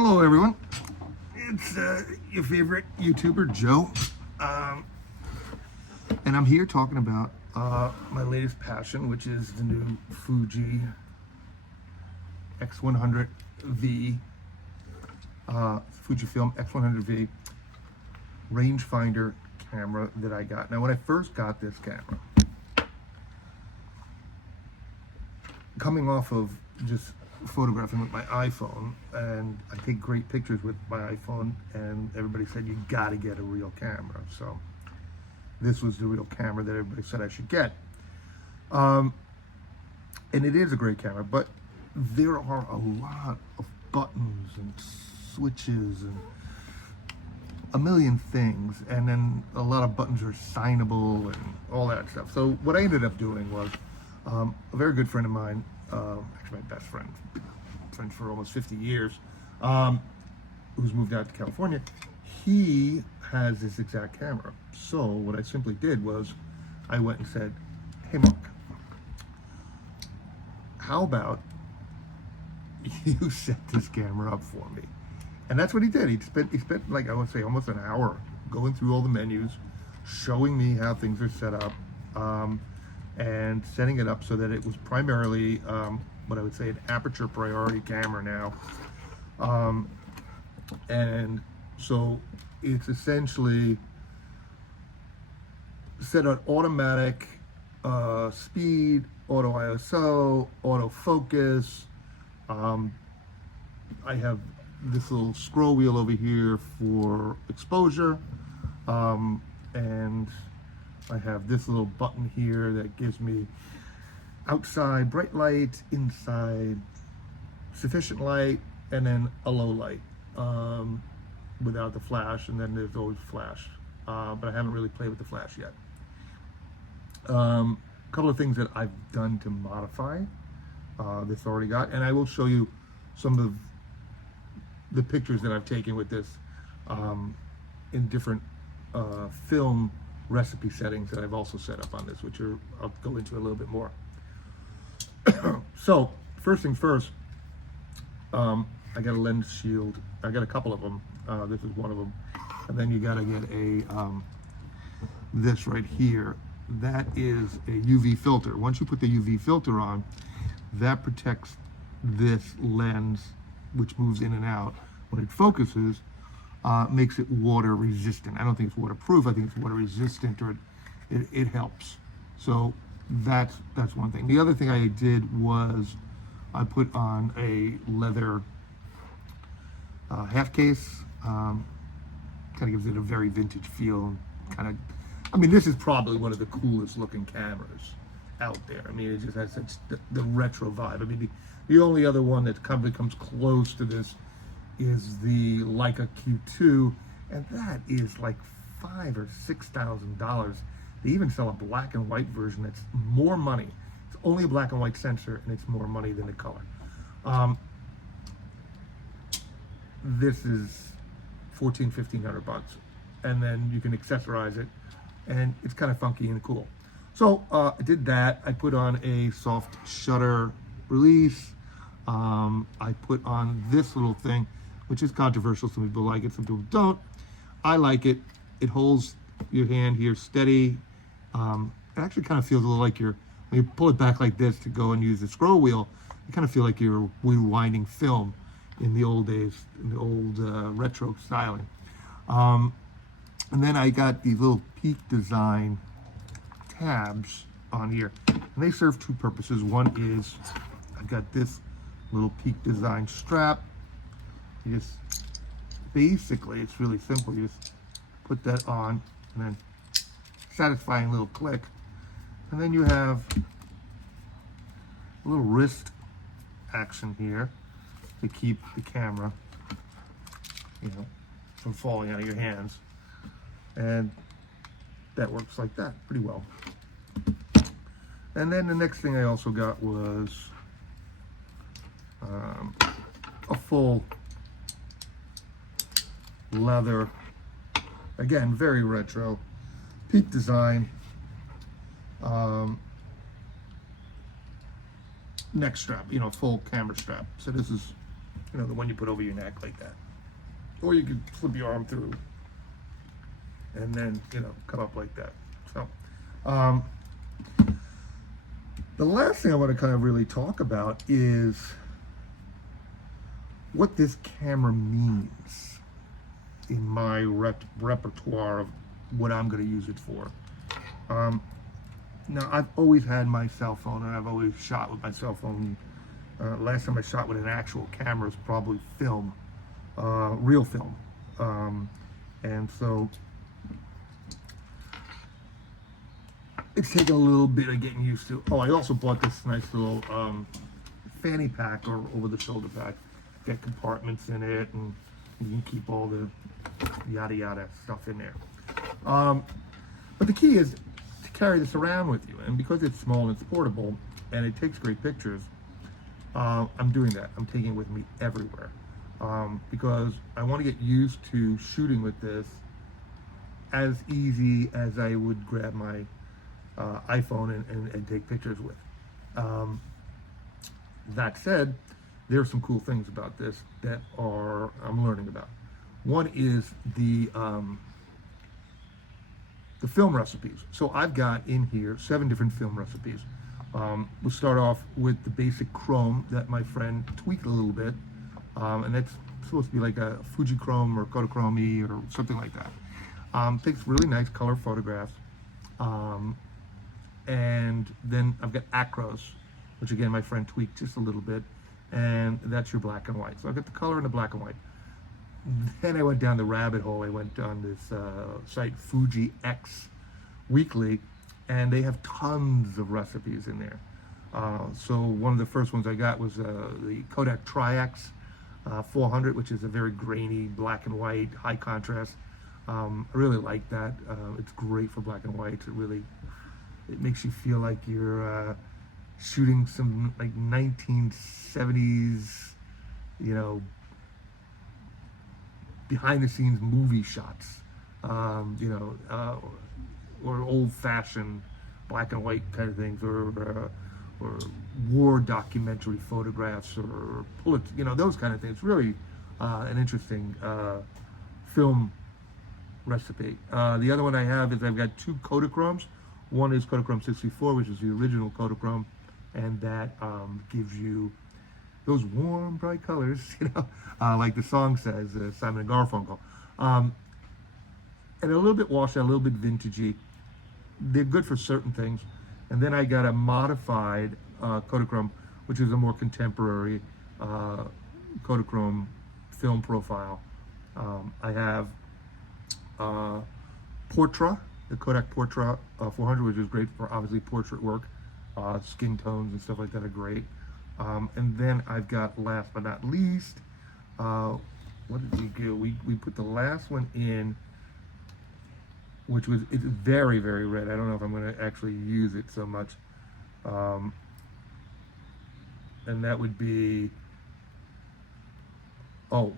Hello everyone, it's your favorite YouTuber Joe, and I'm here talking about my latest passion, which is the new Fuji X100V, Fujifilm X100V rangefinder camera that I got. Now when I first got this camera, coming off of just photographing with my iPhone, and I take great pictures with my iPhone, and everybody said you got to get a real camera. So this was the real camera that everybody said I should get, and it is a great camera, but there are a lot of buttons and switches and a million things, and then a lot of buttons are signable and all that stuff. So what I ended up doing was a very good friend of mine, actually my best friend, friends for almost 50 years, who's moved out to California. He has this exact camera. So what I simply did was I went and said, hey Mark, how about you set this camera up for me? And that's what he did. He spent like, I would say, almost an hour going through all the menus, showing me how things are set up, and setting it up so that it was primarily what I would say an aperture priority camera now. And so it's essentially set on automatic speed, auto ISO, autofocus. I have this little scroll wheel over here for exposure, and I have this little button here that gives me outside bright light, inside sufficient light, and then a low light without the flash, and then there's always flash, but I haven't really played with the flash yet. A couple of things that I've done to modify this already got, and I will show you some of the pictures that I've taken with this in different film recipe settings that I've also set up on this, which I'll go into a little bit more. So first things first, I got a lens shield. I got a couple of them. This is one of them, and then you got to get a this right here. That is a UV filter. Once you put the UV filter on, that protects this lens, which moves in and out. When it focuses, makes it water resistant. I don't think it's waterproof. I think it's water resistant, or it helps. So that's one thing. The other thing I did was I put on a leather half case. Kind of gives it a very vintage feel. Kind of, I mean, this is probably one of the coolest looking cameras out there. I mean, it just has such the retro vibe. I mean, the only other one that comes close to this is the Leica Q2, and that is like $5,000 or $6,000. They even sell a black and white version that's more money. It's only a black and white sensor, and it's more money than the color. This is $1,400-$1,500, and then you can accessorize it, and it's kind of funky and cool. So I did that. I put on a soft shutter release. I put on this little thing, which is controversial. Some people like it, some people don't. I like it. It holds your hand here steady. It actually kind of feels a little like when you pull it back like this to go and use the scroll wheel, you kind of feel like you're rewinding film in the old days, in the old retro styling. And then I got these little Peak Design tabs on here, and they serve two purposes. One is I've got this little Peak Design strap. You just basically, it's really simple. You just put that on, and then satisfying little click, and then you have a little wrist action here to keep the camera, from falling out of your hands, and that works like that pretty well. And then the next thing I also got was a full leather, again very retro, Peak Design neck strap, full camera strap. So this is You know, the one you put over your neck like that. Or you could flip your arm through and then, you know, come up like that. So, the last thing I want to kind of really talk about is what this camera means in my repertoire of what I'm going to use it for. Now, I've always had my cell phone, and I've always shot with my cell phone. Last time I shot with an actual camera is probably film, real film. And so it's taken a little bit of getting used to. Oh, I also bought this nice little fanny pack or over-the-shoulder pack. Got compartments in it, and you can keep all the yada yada stuff in there. But the key is to carry this around with you, and because it's small and it's portable and it takes great pictures, I'm doing that. I'm taking it with me everywhere because I want to get used to shooting with this as easy as I would grab my iPhone and take pictures with. That said, there are some cool things about this that I'm learning about. One is the film recipes. So I've got in here 7 different film recipes. We'll start off with the basic chrome that my friend tweaked a little bit, and that's supposed to be like a Fuji chrome or Kodachrome E or something like that. Takes really nice color photographs. And then I've got acros, which again my friend tweaked just a little bit, and that's your black and white. So I've got the color and the black and white. Then I went down the rabbit hole. I went on this site, Fuji X Weekly, and they have tons of recipes in there. So one of the first ones I got was the Kodak Tri-X 400, which is a very grainy black and white, high contrast. I really like that. It's great for black and white. It makes you feel like you're shooting some like 1970s, you know, behind the scenes movie shots, you know, or old-fashioned black and white kind of things, or war documentary photographs, or you know, those kind of things. Really an interesting film recipe. The other one I have is I've got 2 Kodachromes. One is Kodachrome 64, which is the original Kodachrome, and that gives you those warm, bright colors, you know, like the song says, Simon and Garfunkel. And a little bit washed out, a little bit vintagey. They're good for certain things. And then I got a modified Kodachrome, which is a more contemporary Kodachrome film profile. I have Portra, the Kodak Portra 400, which is great for obviously portrait work. Skin tones and stuff like that are great. And then I've got, last but not least, what did we do? We put the last one in, which was, it's very, very red. I don't know if I'm going to actually use it so much. And that would be,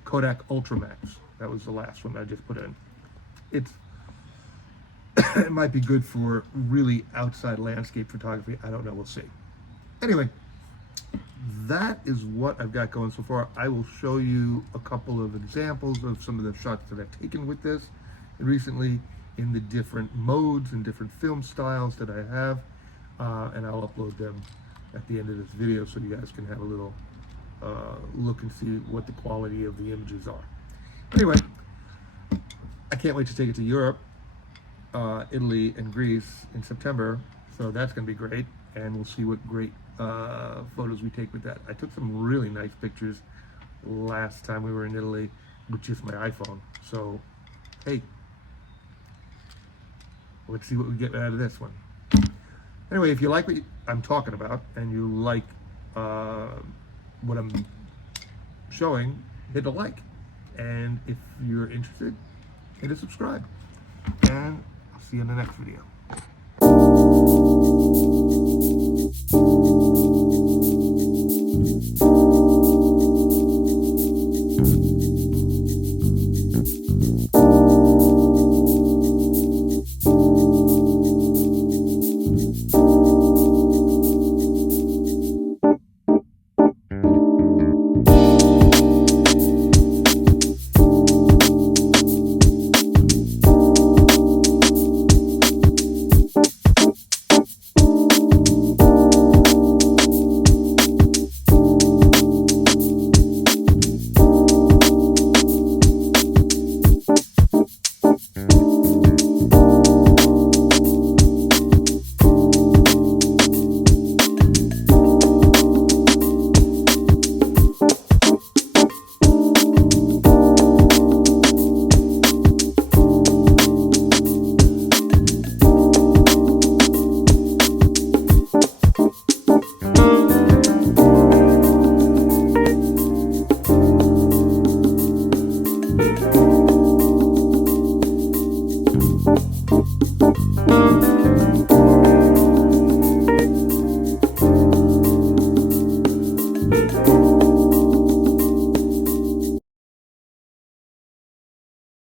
Kodak Ultramax. That was the last one I just put in. It might be good for really outside landscape photography. I don't know, we'll see. Anyway, that is what I've got going so far. I will show you a couple of examples of some of the shots that I've taken with this recently in the different modes and different film styles that I have, and I'll upload them at the end of this video so you guys can have a little look and see what the quality of the images are. Anyway, I can't wait to take it to Europe, Italy and Greece in September, so that's going to be great, and we'll see what great photos we take with that. I took some really nice pictures last time we were in Italy with just my iPhone, so hey, let's see what we get out of this one. Anyway, if you like what I'm talking about and you like what I'm showing, hit a like, and if you're interested, hit a subscribe, and I'll see you in the next video. Bye.